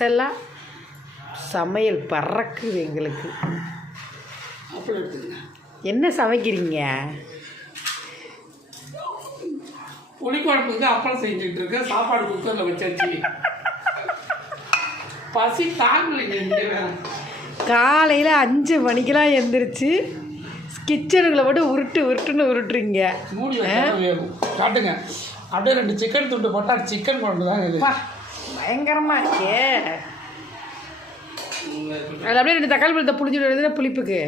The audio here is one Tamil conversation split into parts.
இதெல்லாம் சமையல் பறக்குது எங்களுக்கு. என்ன சமைக்கிறீங்க? புளிக்குழம்புக்கு அப்பளம் செஞ்சுட்டு இருக்க. சாப்பாடு குக்கரில் வச்சாச்சு. பசி தாங்கலைங்க. காலையில் 5 மணிக்கெலாம் எழுந்திரிச்சு கிச்சனுக்குள்ள போட்டு உருட்டுன்னு உருட்டுறீங்க. மூடி வேகும். காட்டுங்க. அப்படியே 2 சிக்கன் துண்டு போட்டால் சிக்கன் குழம்பு தான் இது. பயங்கரமாக இருக்கே. அதில் அப்படியே 2 தக்காளி பழத்தை புளிஞ்சுட்டு புளிப்புக்கு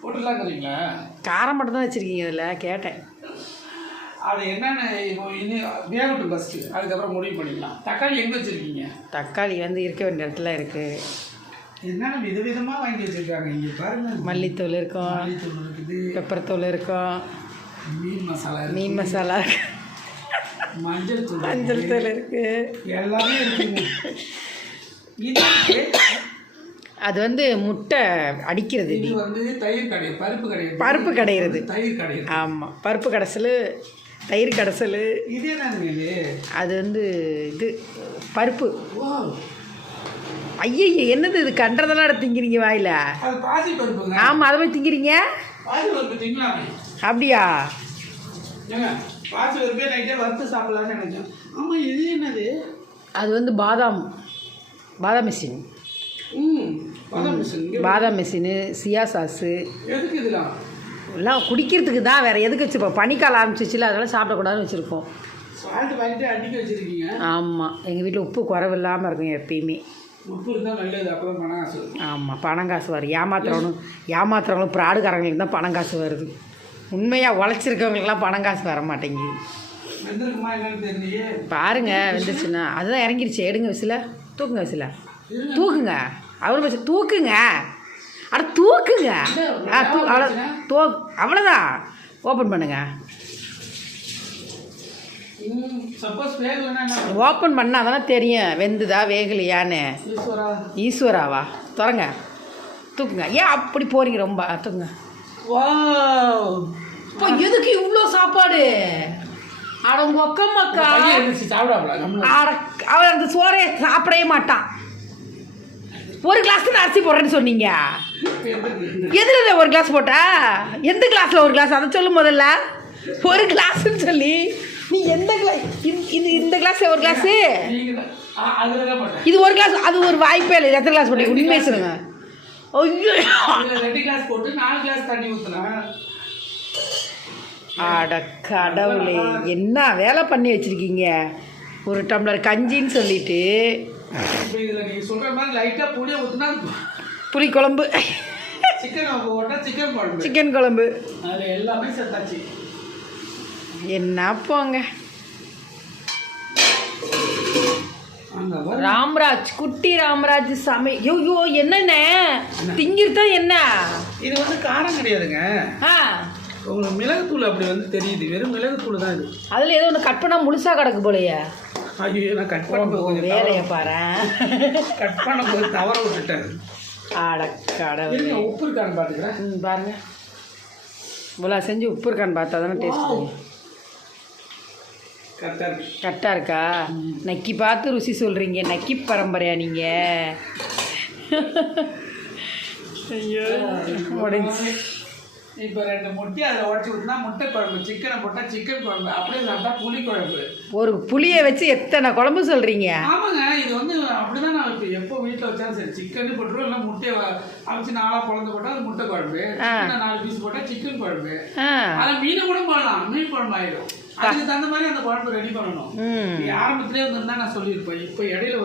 போட்டுலாங்கிறீங்களா? காரம் மட்டும் தான் வச்சுருக்கீங்க. அதில் கேட்டேன். அது என்னென்ன இன்னும் வேகட்டும் ஃபஸ்ட்டு, அதுக்கப்புறம் முடிவு பண்ணிடலாம். தக்காளி எங்கே வச்சுருக்கீங்க? தக்காளி இருக்க வேண்டிய இடத்துல இருக்குது. என்னென்ன விதவிதமாக வாங்கி வச்சுருக்காங்க இங்கே பாருங்கள். மல்லித்தூள் இருக்கும், மல்லித்தூள் இருக்குது, பெப்பர் தூள் இருக்கும், மீன் மசாலா இருக்கு, மஞ்சள் தூள் இருக்குது, எல்லாமே இருக்குது. அது முட்டை அடிக்கிறது. இது தயிர் கடை, பருப்பு கடையிறது. தயிர் கடை. ஆமாம், பருப்பு கடைசல், தயிர் கடைசல். இது என்னங்க? அது இது பருப்பு. ஐய என்னது இது? கன்றதெல்லாம் எடுத்து திங்கிறீங்க வாயில்? பாசி பருப்பு. ஆமாம், அதை போய் திங்கிறீங்க. பாசி பருப்பு திங்கலாம். அப்படியா? ஏங்க, பாசி பருப்பே நைட்டே வறுத்து சாப்பிடலான்னு நினைச்சேன். ஆமாம், இது என்னது? அது பாதாம் மிஷின். பாதாம் மிஷினு, சியா சாஸு. எதுக்கு இதெல்லாம்? எல்லாம் குடிக்கிறதுக்கு தான். வேறு எதுக்கு வச்சுருப்போம்? பனிக்காலம் ஆரம்பிச்சிச்சுல, அதெல்லாம் சாப்பிடக்கூடாதுன்னு வச்சுருக்கோம். சால்ட் பாக்கெட்டே அடிக்க வச்சுருக்கீங்க. ஆமாம், எங்கள் வீட்டில் உப்பு குறைவு இல்லாமல் இருக்கும் எப்பயுமே. உப்பு இருந்தால் நல்லது, அப்போ தான் பணம் காசு. ஆமாம், பணம் காசு வரும். ஏமாத்துறவங்களும் ப்ராடுக்காரங்களுக்கு தான் பணம் காசு வருது. உண்மையாக உழைச்சிருக்கவங்களுக்குலாம் பணம் காசு வர மாட்டேங்குது. வெந்திருக்குமா என்னன்னு தெரியலையே. பாருங்க, வெந்துருச்சுன்னா அதுதான் இறங்கிருச்சு. எடுங்க விசில, தூக்குங்க விசில, தூக்குங்க. அவரு வச்சு தூக்குங்க. அட தூக்குங்க. அவ்வளோதான். ஓப்பன் பண்ணுங்க. ஓப்பன் பண்ணால் தானே தெரியும் வெந்துதா வேகலையான்னு. ஈஸ்வராவா? திறங்க, தூக்குங்க. ஏன் அப்படி போறீங்க? ரொம்ப தூக்குங்க. இப்போ எதுக்கு இவ்வளோ சாப்பாடு? அட உங்க ஒக்கம்மாக்கா அவன் அந்த சோறையை சாப்பிடவே மாட்டான். ஒரு கிளாஸ் தான் அரிசி போடுறேன்னு சொன்னீங்க. எதுல ஒரு கிளாஸ் போட்டா? எந்த கிளாஸில் ஒரு கிளாஸ்? அதை சொல்லும் முதல்ல. ஒரு கிளாஸ்ன்னு சொல்லி நீ எந்த கிளாஸ்? இந்த கிளாஸில் ஒரு கிளாஸு, இது ஒரு கிளாஸ். அது ஒரு வாய்ப்பே இல்லை. எத்தனை கிளாஸ் போட்டீங்க? உண்மையை சொல்லுங்க. ஐயோ, 2 கிளாஸ் போட்டு 4 கிளாஸ் தண்ணி ஊற்றலாம். அட கடவுளே, என்ன வேலை பண்ணி வச்சுருக்கீங்க? ஒரு டம்ளர் கஞ்சின்னு சொல்லிட்டு புளி குழம்பு, சிக்கன் குழம்பு, எல்லாமே சேர்த்தாச்சு. என்ன போங்க. ராம்ராஜ், குட்டி ராம்ராஜ் ஐயோ என்னென்ன திங்கிருத்தா? என்ன இது காரம் கிடையாதுங்க. உங்களுக்கு மிளகுத்தூள் அப்படி தெரியுது. வெறும் மிளகுத்தூள் தான் இது. அதில் ஏதோ ஒன்று கட் பண்ணால் முழுசாக கிடக்கு போலையே. ஐயோ, நான் கட் பண்ண வேலையை பாரு. கட் பண்ண போது தவற விட்டுட்டேன். கடவுளே, உப்பு இருக்கான்னு பார்த்துக்கிறேன். பாருங்க, இவ்வளோ செஞ்சு உப்பு இருக்கான்னு பார்த்தா தானே டேஸ்ட். கரெக்டாக இருக்கா? நக்கி பார்த்து ருசி சொல்கிறீங்க. நக்கி பரம்பரையா நீங்கள்? ஐயோ, முடிஞ்சு. இப்போ 2 முட்டையை அதில் உடச்சி ஊற்றினா முட்டை குழம்பு, சிக்கனை போட்டால் சிக்கன் குழம்பு, அப்படியே சாப்பிட்டா புளி குழம்பு. ஒரு புளியை வச்சு எத்தனை குழம்பு சொல்கிறீங்க? ஆமாங்க, இது அப்படி தான். நான் இப்போ எப்போ வீட்டில் வச்சாலும் சரி, சிக்கன் போட்டுருவோம். இல்லை முட்டையை அவிச்சு 4 குழந்தை போட்டால் அது முட்டை குழம்பு, 4 பீஸ் போட்டால் சிக்கன் குழம்பு. அதில் மீனை கூட போடலாம், மீன் குழம்பு ஆயிடும். அதுக்கு தகுந்த மாதிரி அந்த குழம்பு ரெடி பண்ணணும். ஆரம்பத்திலே வந்திருந்தா நான் சொல்லியிருப்பேன். இப்போ இடையில